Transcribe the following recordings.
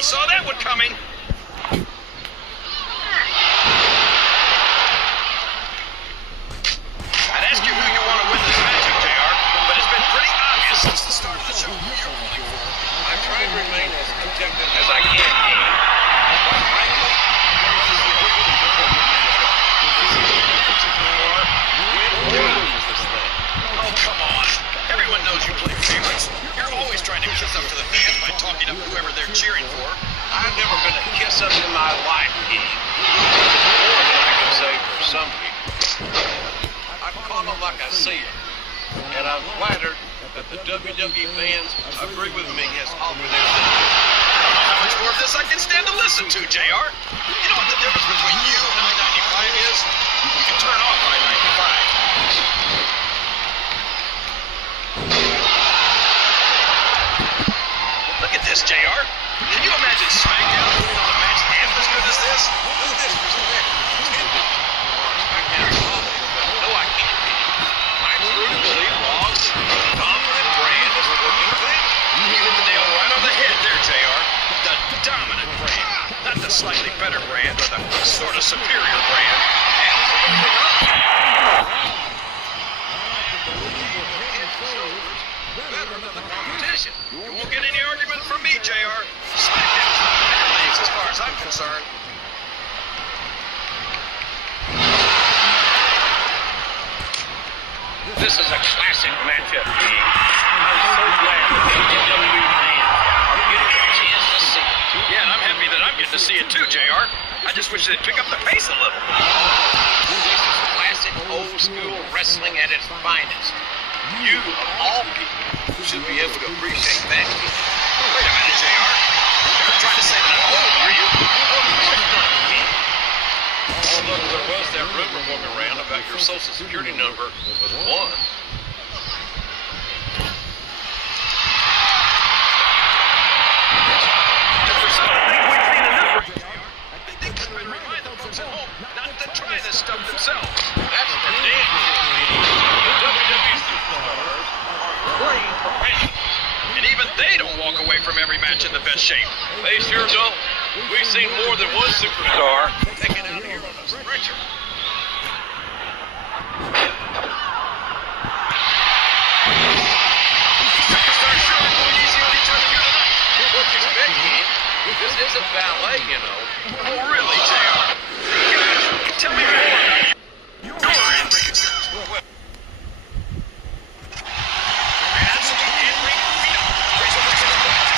He saw that one coming. I'd ask you who you want to win this matchup, JR, but it's been pretty obvious since the start of the show who you're pulling for. I try to remain as objective as I can be. Quite frankly, oh, come on. Everyone knows you play favorites. You're always trying to kiss up to the fans by talking up whoever they're cheering for. I've never been a kiss up in my life, King. More than I can say for some people. I call it like I see it. And I'm flattered that the WWE fans agree with me as often as they do. I don't know how much more of this I can stand to listen to, JR. You know what the difference between you and I-95 is? You can turn off I-95. Look at this, JR. Can you imagine SmackDown putting on a match half as good as this? No disrespect intended for SmackDown quality, but no, I can't be. I truly believe Raw's dominant brand is working well. You hit the nail right on the head there, JR. The dominant brand. Not the slightly better brand or the sort of superior brand. Absolutely not. Better than the competition. You won't get any argument from me, JR. SmackDown's the better leagues as far as I'm concerned. This is a classic matchup, King. I'm so glad the WWE fans are getting a chance to see it. Yeah, and I'm happy that I'm getting to see it too, JR. I just wish they'd pick up the pace a little. This is classic old-school wrestling at its finest. You, of all people, should be able to appreciate that. Wait a minute, JR. You're not trying to say that I'm old, are you? Although there was that rumor going around about your social security number was 1. I think we better remind the folks at home not to try this stuff themselves. That's for damn sure, King. The WWE superstars are trained professionals. And even they don't walk away from every match in the best shape. They sure don't. We've seen more than one superstar taken out here on a stretcher. Superstars sure are going easy on each other here tonight. What you expect, King? This isn't ballet, you know. Oh, really, JR? Tell me more about you. You're in ring. Well, Absolute in-ring freedom. Raise over to the left.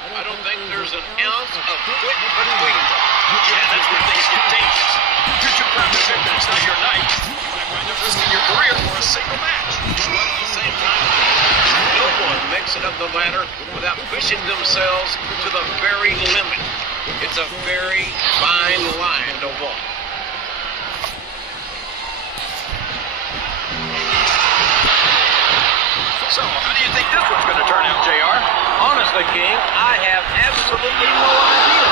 I don't think there's an ounce of quick between them. Yeah, that's where things get dangerous. You're too proud to admit that it's not your night. You might wind up risking your career for a single match. But at the same time, no one makes it up the ladder without pushing themselves to the very limit. It's a very fine line to walk. So, how do you think this one's going to turn out, JR? Honestly, King, I have absolutely no idea.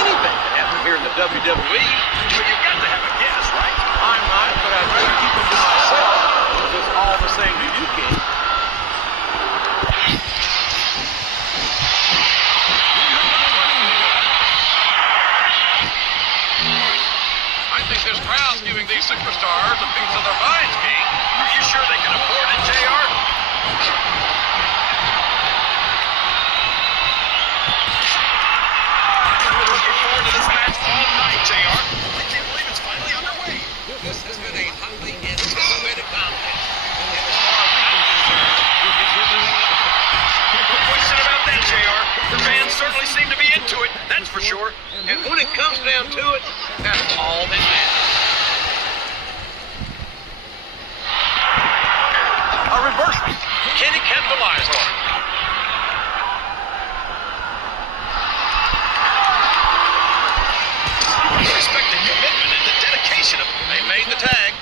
Anything can happen here in the WWE. Well, you've got to have a guess, right? I might, but I'd rather keep it to myself. It's all the same to you, King. I think this crowd's giving these superstars a piece of their minds, King. Are you sure they can afford it, JR? Looking forward to this match all night, JR. I can't believe it's finally underway. This has been a highly anticipated contest. And as far as I'm concerned, it's really No question about that, JR. The fans certainly seem to be into it, that's for sure. and when it comes down to it, that's all that matters. A reversal. Can he capitalize on it? You respect the commitment and the dedication of They made the tag.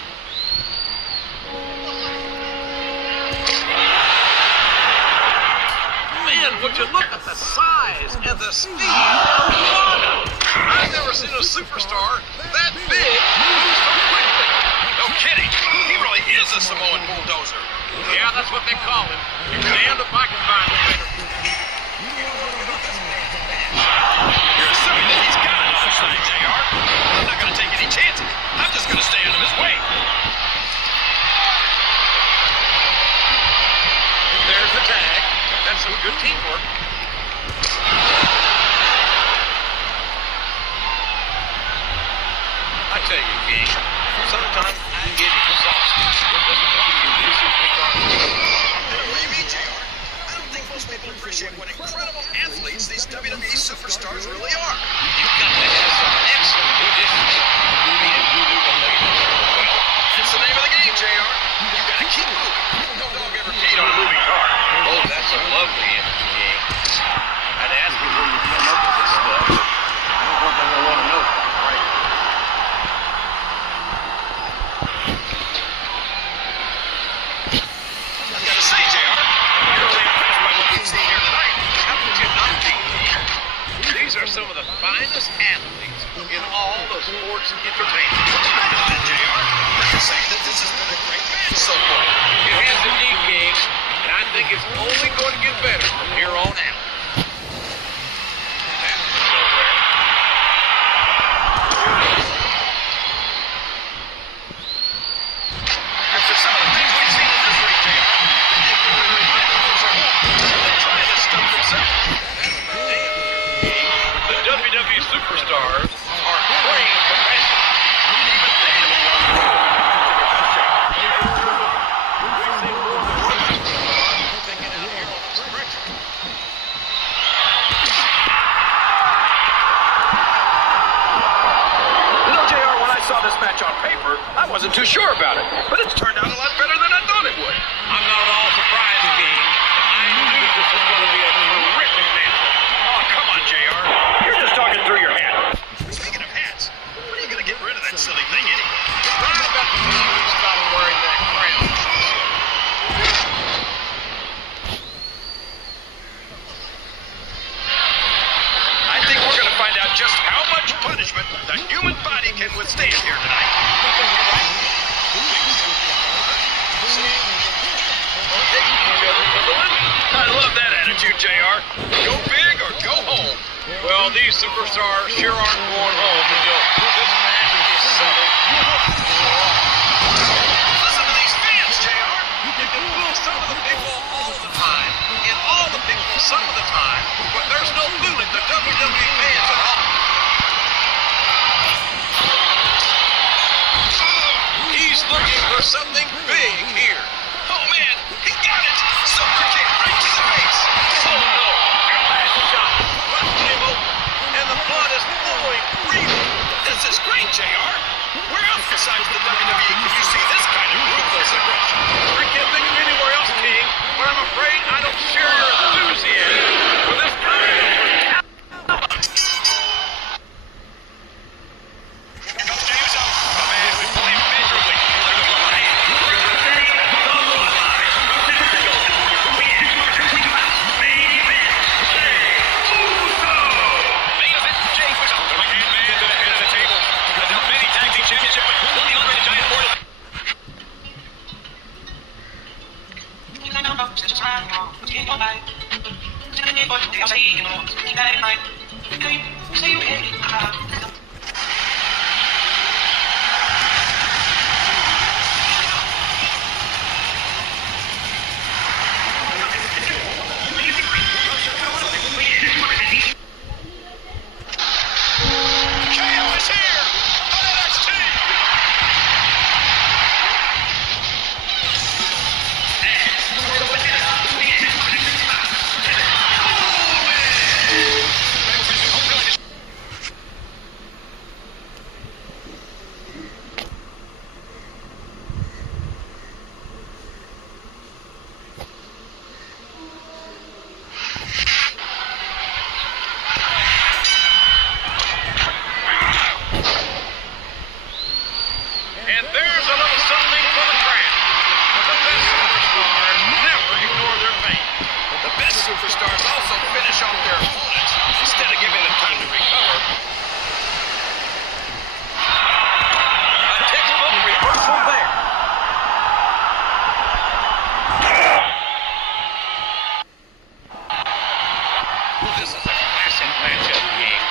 Man, would you look at the size and the speed of Lana. I've never seen a superstar that big move so quickly. No kidding. He really is a Samoan bulldozer. Yeah, that's what they call him. Damned if I can find him better. You're assuming that he's got an offside, JR. I'm not going to take any chances. I'm just going to stay out of his way. There's the tag. That's some good teamwork. I tell you, King, sometimes I get exhausted with this What do you mean, JR? I don't think most people appreciate what incredible athletes these WWE superstars really are. You've got to have some excellent conditions to be able to do what they do. Well, That's the name of the game, JR. You got to keep moving. No dog ever peed on a moving car. oh, that's a lovely image, King. I'd ask you where you come up with this stuff, but I don't think I want to know. Right? I've got to say, JR, I'm really impressed by what we've seen here tonight. How could you not be? These are some of the finest athletes in all of sports entertainment. I know that, JR. But you're saying that this has been a great match so far. It has indeed, King, and I think it's only going to get better from here on out. That's so rare. After some of the things we've seen in this ring, JR, I think we're going to admit that those are home. They try this stuff themselves. The WWE superstars are trained professionals. Even they don't want to do it. We've seen more than one superstar taken out here on a stretcher. You know, JR, when I saw this match on paper, I wasn't too sure about it. But it's turned out a lot better than I thought it would. I'm not at all surprised, King. I knew this was going to be a terrific match. Oh, come on, JR. You're just talking through your hat. Speaking of hats, when are you going to get rid of that silly thing anyway? How about the time you stop wearing that crown? I think we're going to find out just how much punishment the human body can withstand here tonight. I love that attitude, JR. Go big or go home. Well, these superstars sure aren't going home until this match is settled. Listen to these fans, JR. You can fool some of the people all the time, and all the people some of the time, but there's no fooling the WWE fans at all. He's looking for something big here. Oh, man, he got it. Super kick right to the face. Oh no, your last shot. This is great, JR. Where else besides the WWE can you see this kind of ruthless aggression? I can't think of anywhere else, King, but I'm afraid I don't share your enthusiasm for this kind of brutality. Here comes James up. A man who played miserably. Championship, but only over the giant board. And there's a little something for the crowd. The best superstars never ignore their pain. The best superstars also finish off their opponents instead of giving them time to recover. A textbook reversal there. This is a classic matchup, King.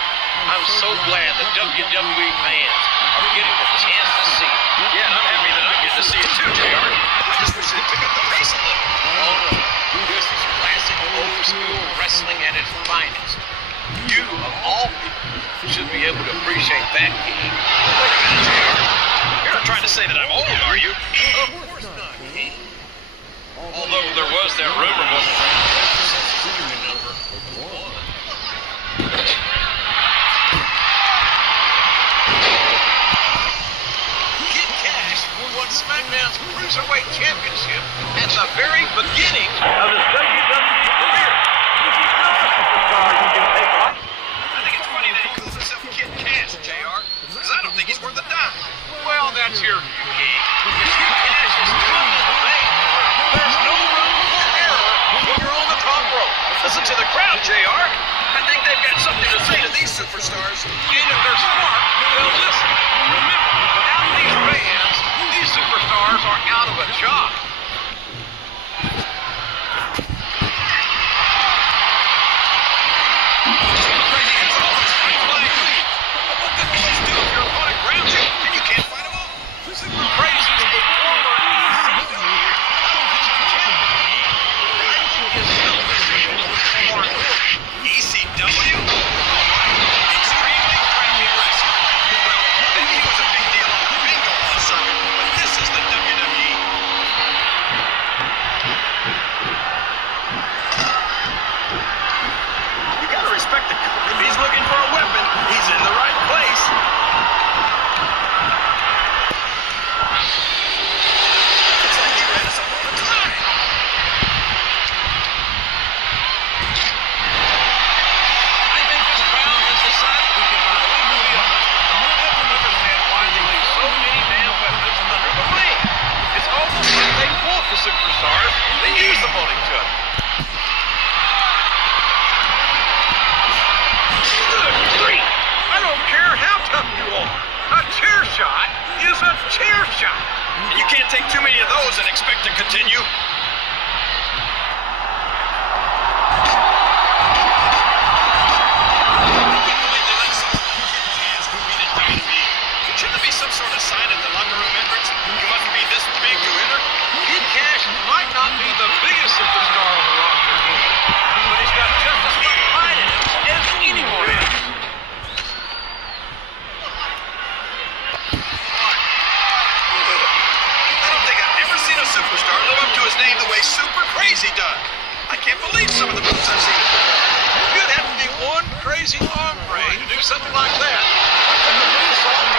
I'm so glad the WWE fans are getting the chance to see it. Yeah, and I'm happy that I get to see it too, JR. I just wish they'd pick up the pace a little. Oh no, this is classic old school wrestling at its finest. You, of all people, should be able to appreciate that, King. Wait a minute, JR. You're not trying to say that I'm old, are you? Of course not, King. Although there was that rumor, wasn't there? Number one. Won SmackDown's Cruiserweight Championship at the very beginning of his WWE career. I think it's funny that he calls himself Kid Cash, JR, because I don't think he's worth a dime. Well, that's your view, King. Kid Cash is tough as a man. There's no room for error when you're on the top rope. Listen to the crowd, JR. I think they've got something to say to these superstars. And if they're smart, they'll listen. Remember, without these fans, these superstars are out of a job. Crazy controls. What good can you do if your opponent grounds you and you can't fight him off? Super Crazy is a former ECW? Extremely crappy wrestling. Well, maybe he was a big deal on the bingo hall circuit, but this is the WWE. You gotta respect the guy. If he's looking for a weapon, he's in the right place. It's like he ran us all the time. I think this crowd has decided we can really be a I don't understand why they leave so many damn weapons under the ring. It's almost like they want the superstars. They use them on each other. Good grief! I don't care how tough you are. A chair shot is a chair shot. And you can't take too many of those and expect to continue. Shouldn't there be some sort of sign at the locker room entrance? You must be this big to enter? Kid Cash might not be the biggest superstar on the roster, but he's got just as much pride in him as anyone else. I don't think I've ever seen a superstar live up to his name the way Super Crazy does. I can't believe some of the moves I've seen. You'd have to be one crazy hombre to do something like that. Like the moonsault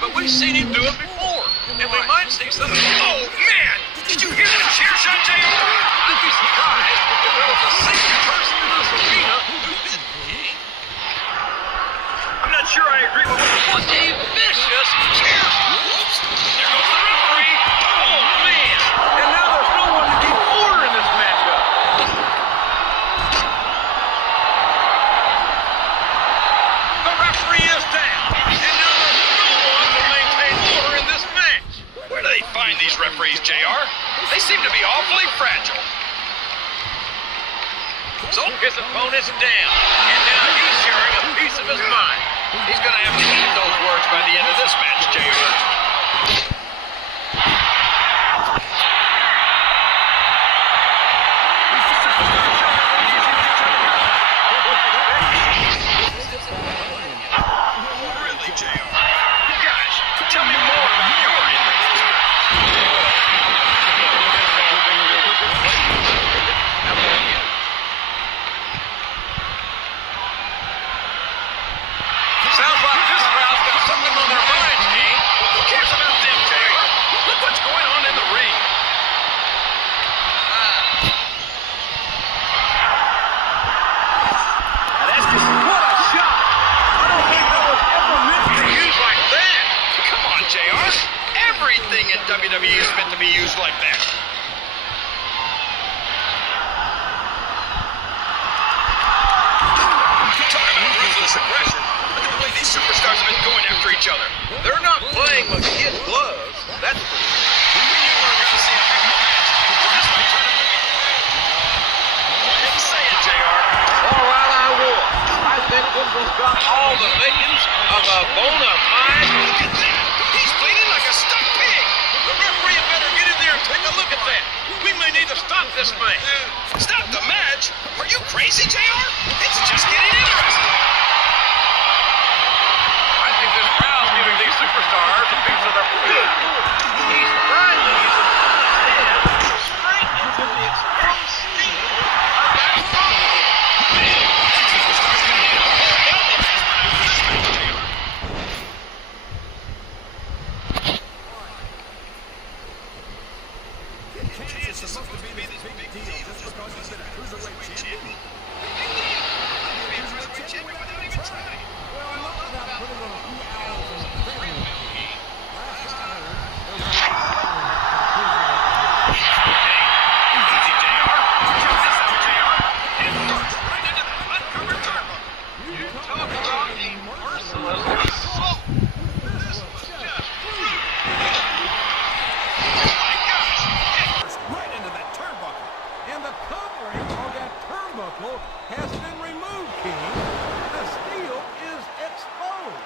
but we've seen him do it before. And we might see something. Oh, man! Did you hear that chair shot, JR? I'd be surprised if there was a single person in this arena who didn't, King. I'm not sure I agree with what a vicious chair. Whoops! There goes the referee. Oh, man! And now there's no one to keep order in this matchup. The referee is down. And now there's no one to maintain order in this match. Where do they find these referees, JR? They seem to be awfully fragile. So his opponent's down, and now he's sharing a piece of his mind. He's going to have to eat those words by the end of this match, JR. Really, JR? Guys, tell me more about your in-ring experience. Sounds like this crowd's got something on their minds, King. Who cares about them, JR? Look what's going on in the ring. That's just what a shot. I don't think that was ever meant to be used like that. Come on, JR. Everything in WWE is meant to be used like that. Talk about ruthless aggression. Look at the way these superstars have been going after each other. They're not playing with kid gloves. That's for sure. We knew we were going to see a big match. This might turn out to be great. Go ahead and say it, JR. All right, I will. I think this has got all the makings of a bona fide. Look at that. He's bleeding like a stuck pig. The referee had better get in there and take a look at that. We may need to stop this thing. Stop the match? Are you crazy, JR? It's just getting interesting. I think this crowd's giving these superstars a piece of their food. He's trying to use his head straight into the exposed steel of that phone. These superstars are going to need a whole lot of aspirin after this match, JR. It's supposed to be this big deal just because he's been a cruiserweight champion. Without even trying. Well, not without putting on a few hours in the training. Last time, Easy, JR. Check this out, JR. And starts right into the uncovered turnbuckle. You talk about a merciless assault. This was just brutal. Oh my gosh. right into that turnbuckle. And the covering on that turnbuckle has been removed, King. The steel is exposed.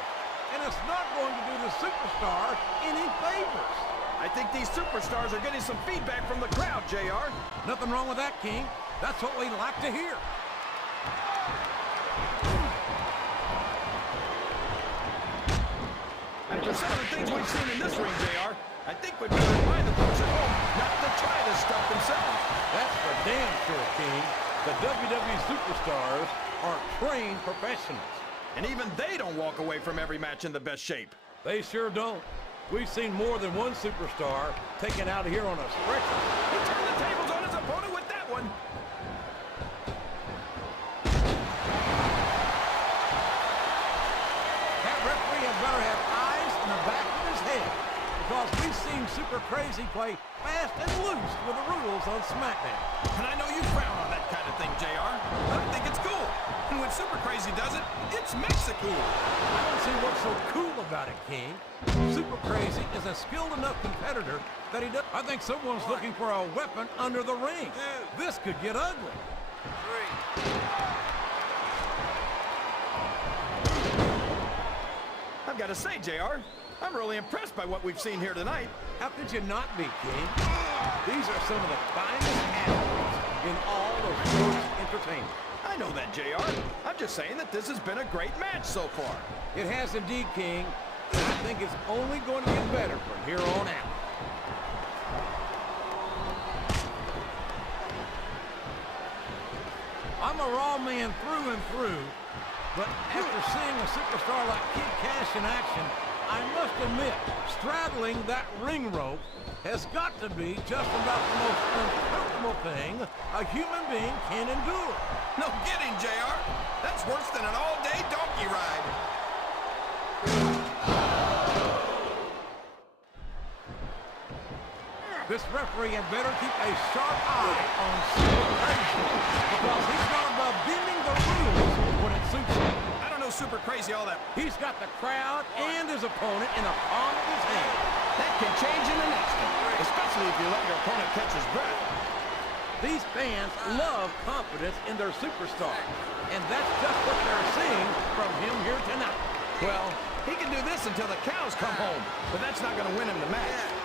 And it's not going to do the superstar any favors. I think these superstars are getting some feedback from the crowd, JR. Nothing wrong with that, King. That's what we like to hear. After some of the things we've seen in this ring, JR, I think we'd better remind the folks at home not to try this stuff themselves. That's for damn sure, King. The WWE superstars are trained professionals. And even they don't walk away from every match in the best shape. They sure don't. We've seen more than one superstar taken out of here on a stretcher. He turned the tables on his opponent with that one. That referee had better have eyes in the back of his head, because we've seen Super Crazy play fast and loose with the rules on SmackDown. And I know you frown on that kind of thing, JR. I think it's cool. And when Super Crazy does it, it's Mexico. I don't see what's so cool about it, King. Super Crazy is a skilled enough competitor that he does. I think someone's looking for a weapon under the ring. This could get ugly. I've got to say, JR, I'm really impressed by what we've seen here tonight. How could you not be, King? These are some of the finest athletes in all of sports entertainment. I know that, JR. I'm just saying that this has been a great match so far. It has indeed, King. And I think it's only going to get better from here on out. I'm a Raw man through and through, but after seeing a superstar like Kid Cash in action, I must admit, straddling that ring rope has got to be just about the most uncomfortable thing a human being can endure. No kidding, JR. That's worse than an all-day donkey ride. This referee had better keep a sharp eye on Super Crazy because he's not above bending the rules when it suits him. I don't know Super Crazy all that. He's got the crowd and his opponent in the palm of his hand. That can change in an instant, especially if you let your opponent catch his breath. These fans love confidence in their superstar, and that's just what they're seeing from him here tonight. Well, he can do this until the cows come home, but that's not going to win him the match.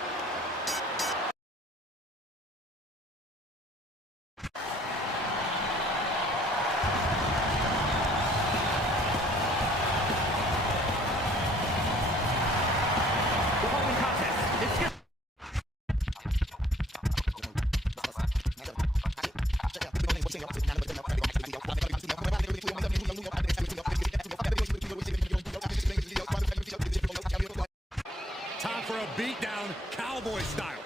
Time for a beatdown, cowboy style.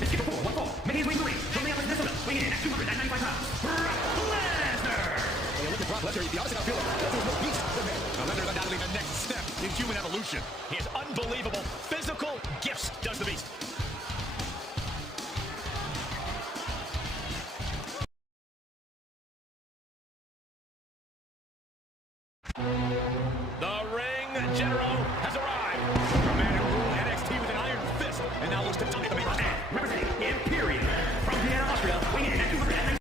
Let's get the 4, 1-4. Making his way to the ring. From Minneapolis, Minnesota, weighing in at 295 pounds. Brock Lesnar! Hey, look at Brock Lesnar. The honest feel it. There's no beast. Now, Lesnar undoubtedly the next step in human evolution. He has unbelievable physical gifts, does the beast. The ring general has arrived. A man who ruled NXT with an iron fist and now looks to dominate the main roster. Representing Imperium. From Vienna, Austria, weighing in at 290.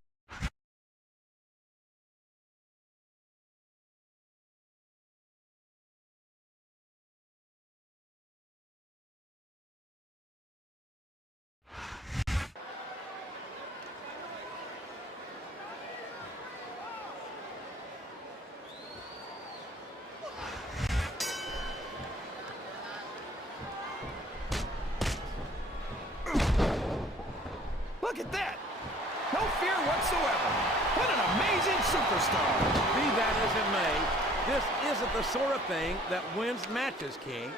Look at that. No fear whatsoever. What an amazing superstar. Be that as it may, this isn't the sort of thing that wins matches, King.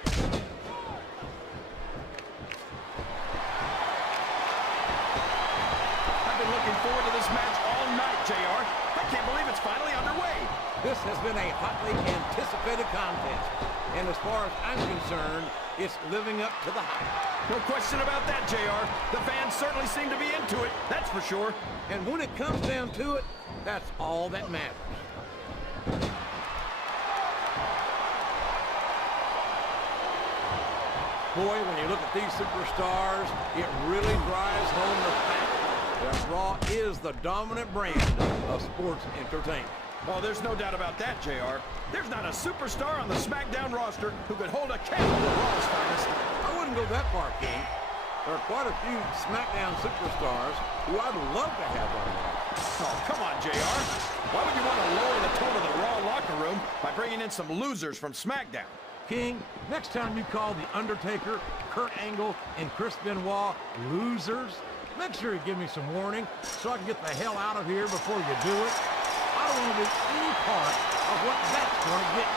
I've been looking forward to this match all night, JR. I can't believe it's finally underway. This has been a hotly anticipated contest, and as far as I'm concerned, it's living up to the hype. No question about that, JR. The fans certainly seem to be into it, that's for sure. And when it comes down to it, that's all that matters. Boy, when you look at these superstars, it really drives home the fact that Raw is the dominant brand of sports entertainment. Oh, there's no doubt about that, JR. There's not a superstar on the SmackDown roster who could hold a candle to Raw's finest. I wouldn't go that far, King. There are quite a few SmackDown superstars who I'd love to have on Raw. Oh, come on, JR. Why would you want to lower the tone of the Raw locker room by bringing in some losers from SmackDown? King, next time you call The Undertaker, Kurt Angle, and Chris Benoit losers, make sure you give me some warning so I can get the hell out of here before you do it. I don't want to be any part of what that's going to get.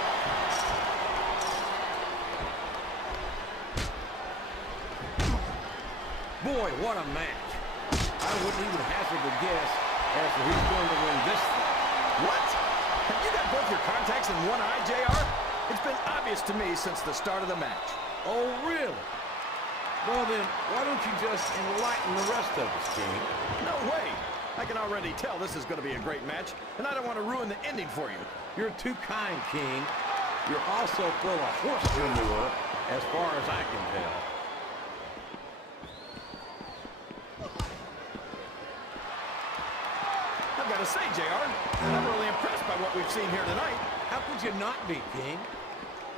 Boy, what a match. I wouldn't even hazard a guess as to who's going to win this thing. What? Have you got both your contacts in one eye, JR? It's been obvious to me since the start of the match. Oh, really? Well then, why don't you just enlighten the rest of us, King? No way. I can already tell this is going to be a great match, and I don't want to ruin the ending for you. You're too kind, King. You're also full of horse manure, as far as I can tell. I've got to say, JR, I'm really impressed by what we've seen here tonight. How could you not be, King?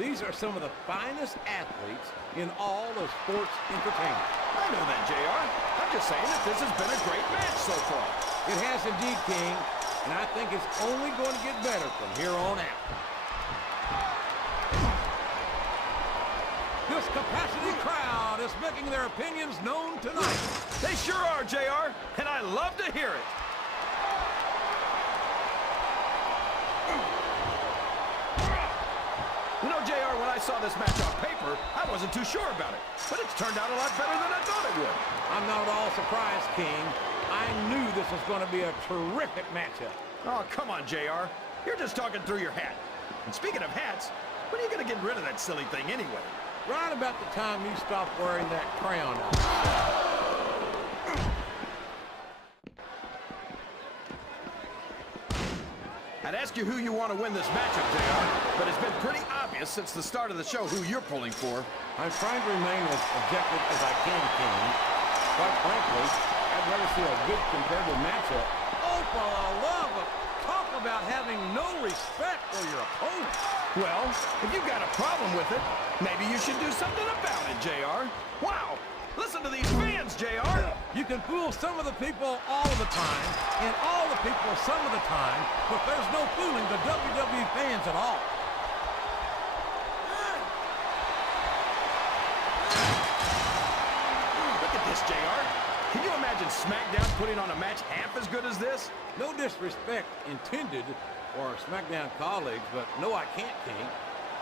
These are some of the finest athletes in all of sports entertainment. I know that, JR. I'm just saying that this has been a great match so far. It has indeed, King, and I think it's only going to get better from here on out. This capacity crowd is making their opinions known tonight. They sure are, JR, and I love to hear it. You know, JR, when I saw this match on paper, I wasn't too sure about it. But it's turned out a lot better than I thought it would. I'm not at all surprised, King. I knew this was going to be a terrific matchup. Oh, come on, JR. You're just talking through your hat. And speaking of hats, when are you going to get rid of that silly thing anyway? Right about the time you stop wearing that crown out. I'd ask you who you want to win this matchup, JR, but it's been pretty obvious since the start of the show who you're pulling for. I'm trying to remain as objective as I can, King. Quite frankly, I'd rather see a good competitive matchup. Oh, for the love of... Talk about having no respect for your opponent. Well, if you've got a problem with it, maybe you should do something about it, JR. Wow! Listen to these fans, JR! You can fool some of the people all of the time, and all the people some of the time, but there's no fooling the WWE fans at all. Look at this, JR. Can you imagine SmackDown putting on a match half as good as this? No disrespect intended for our SmackDown colleagues, but no, I can't, King.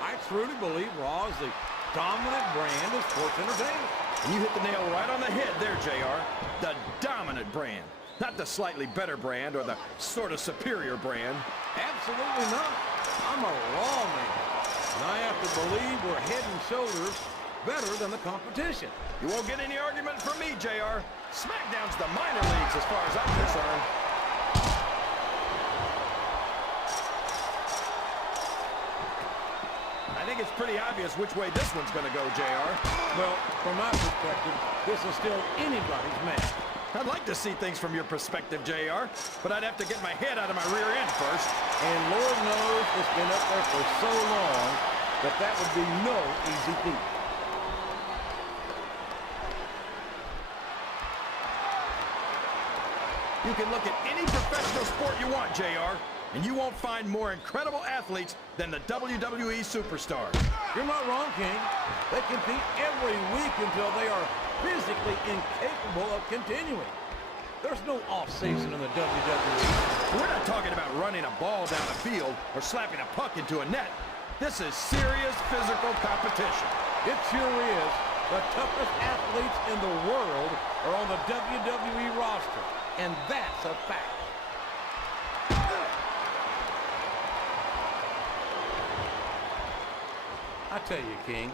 I truly believe Raw is the dominant brand of sports entertainment. And you hit the nail right on the head there, JR. The dominant brand. Not the slightly better brand or the sort of superior brand. Absolutely not. I'm a Raw man, and I have to believe we're head and shoulders better than the competition. You won't get any argument from me, JR. SmackDown's the minor leagues as far as I'm concerned. I think it's pretty obvious which way this one's going to go, JR. Well, from my perspective, this is still anybody's match. I'd like to see things from your perspective, JR, but I'd have to get my head out of my rear end first. And Lord knows it's been up there for so long that that would be no easy feat. You can look at any professional sport you want, JR, and you won't find more incredible athletes than the WWE superstars. You're not wrong, King. They compete every week until they are physically incapable of continuing. There's no off-season in the WWE. We're not talking about running a ball down the field or slapping a puck into a net. This is serious physical competition. It sure is. The toughest athletes in the world are on the WWE roster, and that's a fact. I tell you, King,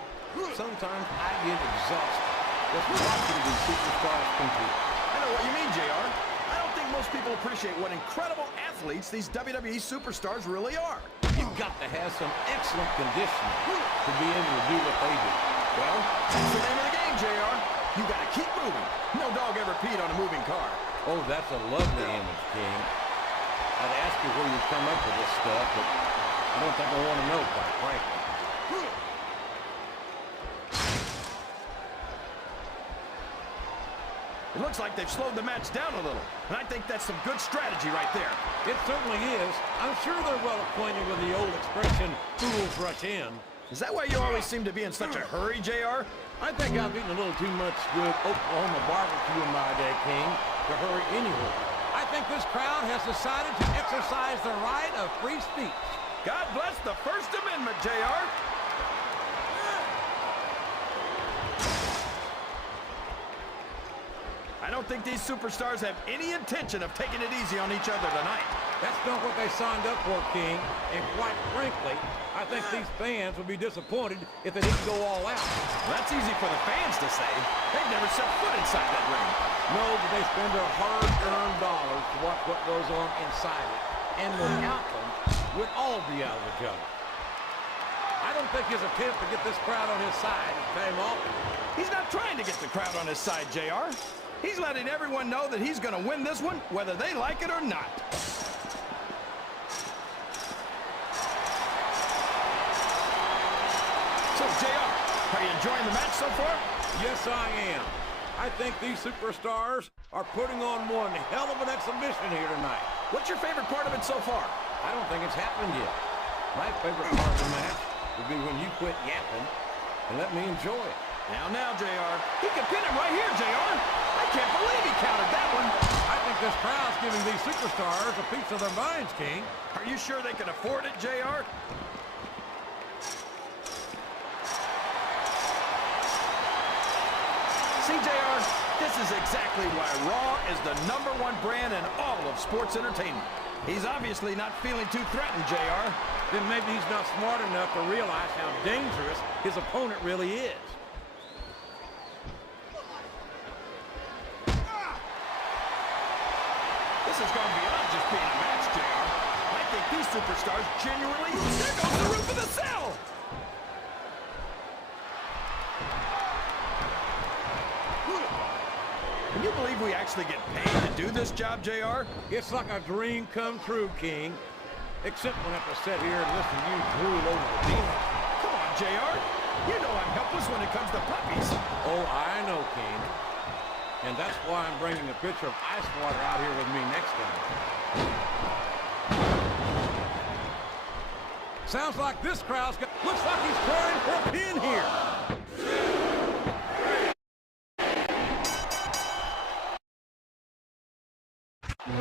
sometimes I get exhausted just watching these superstars compete. I know what you mean, JR. I don't think most people appreciate what incredible athletes these WWE superstars really are. You've got to have some excellent conditioning to be able to do what they do. Well, that's the name of the game, JR. You got to keep moving. No dog ever peed on a moving car. Oh, that's a lovely image, King. I'd ask you where you come up with this stuff, but I don't think I want to know, quite frankly. It looks like they've slowed the match down a little, and I think that's some good strategy right there. It certainly is. I'm sure they're well acquainted with the old expression, fools rush in. Is that why you always seem to be in such a hurry, JR? I think I've eaten a little too much good Oklahoma barbecue in my day, King, to hurry anywhere. I think this crowd has decided to exercise the right of free speech. God bless the First Amendment, JR. I don't think these superstars have any intention of taking it easy on each other tonight. That's not what they signed up for, King. And quite frankly, I think these fans would be disappointed if they didn't go all out. Well, that's easy for the fans to say. They've never set foot inside that ring. No, but they spend their hard-earned dollars to watch what goes on inside it. And without them, we'd all be out of a job. I don't think his attempt to get this crowd on his side is paying off. He's not trying to get the crowd on his side, JR. He's letting everyone know that he's going to win this one, whether they like it or not. So, JR, are you enjoying the match so far? Yes, I am. I think these superstars are putting on one hell of an exhibition here tonight. What's your favorite part of it so far? I don't think it's happened yet. My favorite part of the match would be when you quit yapping and let me enjoy it. Now, JR. He can pin him right here, JR. I can't believe he countered that one. I think this crowd's giving these superstars a piece of their minds, King. Are you sure they can afford it, JR? See, JR, this is exactly why Raw is the #1 brand in all of sports entertainment. He's obviously not feeling too threatened, JR. Then maybe he's not smart enough to realize how dangerous his opponent really is. This has gone beyond just being a match, JR. I think these superstars genuinely... There goes the roof of the cell! Can you believe we actually get paid to do this job, JR? It's like a dream come true, King. Except when I have to sit here and listen to you drool over the demons. Come on, JR. You know I'm helpless when it comes to puppies. Oh, I know, King. And that's why I'm bringing a pitcher of ice water out here with me next time. Sounds like this crowd's got... Looks like he's trying for a pin here. The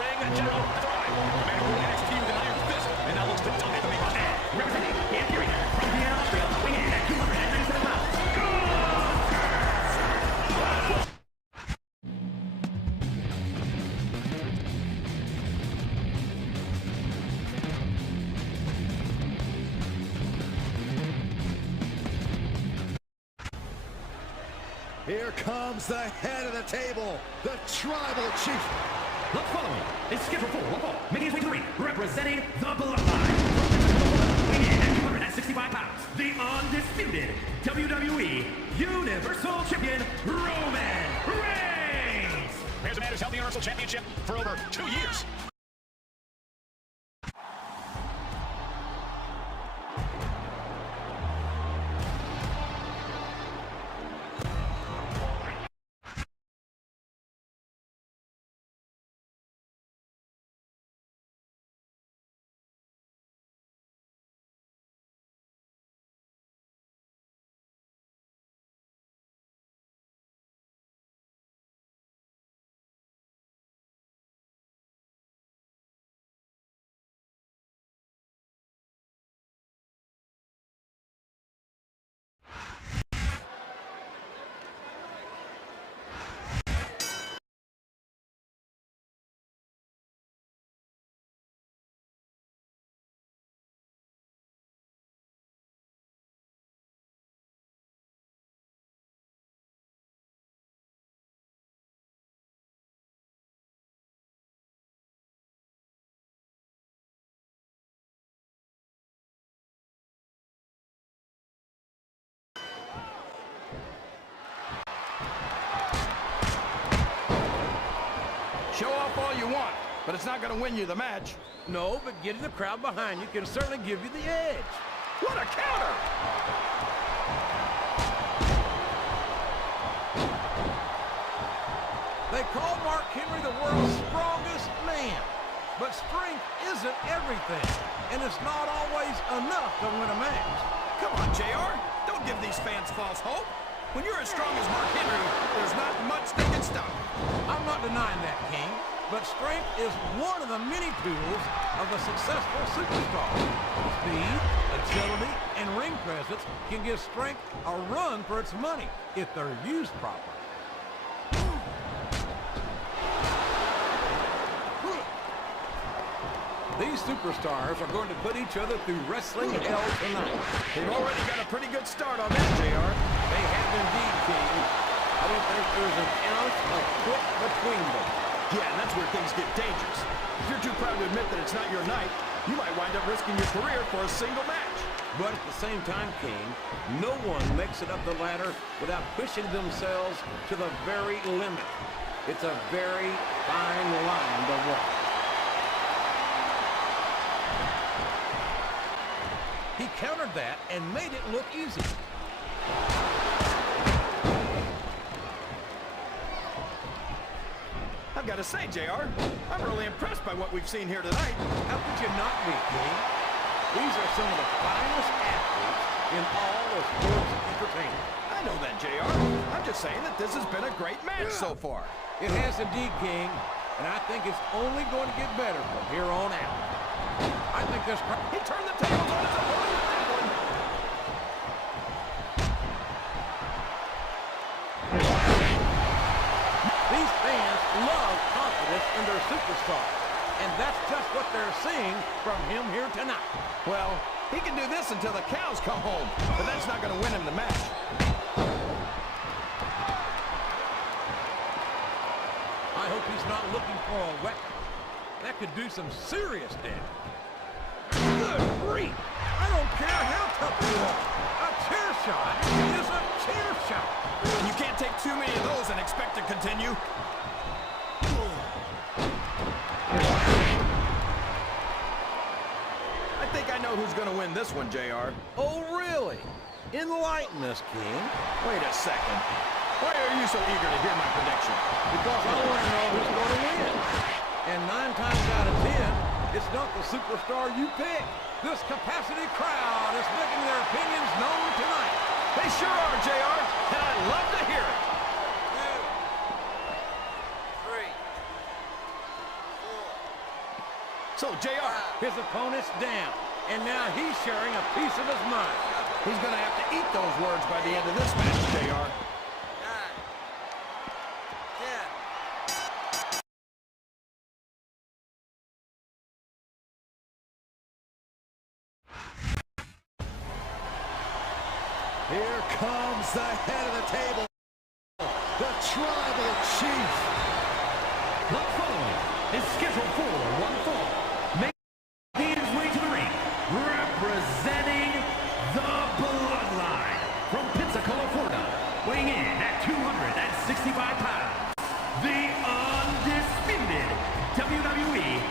ring general has arrived. Commander Rule NXT with an iron fist, and now looks to dominate the main roster. Representing Camp Garena from Vienna, Austria, weighing in at 297 pounds. Here comes the head of the table, the tribal chief. The following is scheduled for one fall, making his way to the ring, representing the Bloodline. Weighing in at 265 pounds, the undisputed WWE Universal Champion, Roman Reigns. Here's a man who's held the Universal Championship for over 2 years. Show off all you want, but it's not going to win you the match. No, but getting the crowd behind you can certainly give you the edge. What a counter! They call Mark Henry the world's strongest man. But strength isn't everything, and it's not always enough to win a match. Come on, JR. Don't give these fans false hope. When you're as strong as Mark Henry, there's not much that can stop you. I'm not denying that, King, but strength is one of the many tools of a successful superstar. Speed, agility, and ring presence can give strength a run for its money if they're used properly. These superstars are going to put each other through wrestling hell tonight. They've already got a pretty good start on that, JR. They have indeed, King. I don't think there's an ounce of quit between them. Yeah, and that's where things get dangerous. If you're too proud to admit that it's not your night, you might wind up risking your career for a single match. But at the same time, King, no one makes it up the ladder without pushing themselves to the very limit. It's a very fine line to walk. He countered that and made it look easy. I've got to say, JR, I'm really impressed by what we've seen here tonight. How could you not be, King? These are some of the finest athletes in all of sports entertainment. I know that, JR. I'm just saying that this has been a great match so far. It has indeed, King, and I think it's only going to get better from here on out. I think this... He turned the tables on his opponent with that one. These fans love confidence in their superstar, and that's just what they're seeing from him here tonight. Well, he can do this until the cows come home, but that's not going to win him the match. I hope he's not looking for a weapon. That could do some serious damage. Good grief! I don't care how tough you are. A chair shot is a chair shot. And you can't take too many of those and expect to continue. I think I know who's going to win this one, JR. Oh, really? Enlighten us, King. Wait a second. Why are you so eager to hear my prediction? Because I want to know who's going to win. And 9 times out of 10, it's not the superstar you pick. This capacity crowd is making their opinions known tonight. They sure are, JR, and I love to hear it. 2, 3, 4. So, JR, his opponent's down, and now he's sharing a piece of his mind. He's going to have to eat those words by the end of this match, JR. 9, 10. Here comes the head of the table, the tribal chief. The following is scheduled for one fall. Making his way to the ring, representing the Bloodline from Pensacola, Florida, weighing in at 265 pounds, the undisputed WWE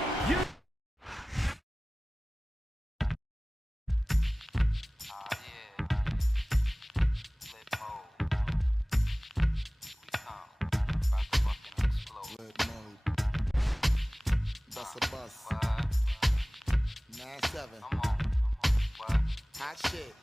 Bust a bus. 9-7. Hot shit.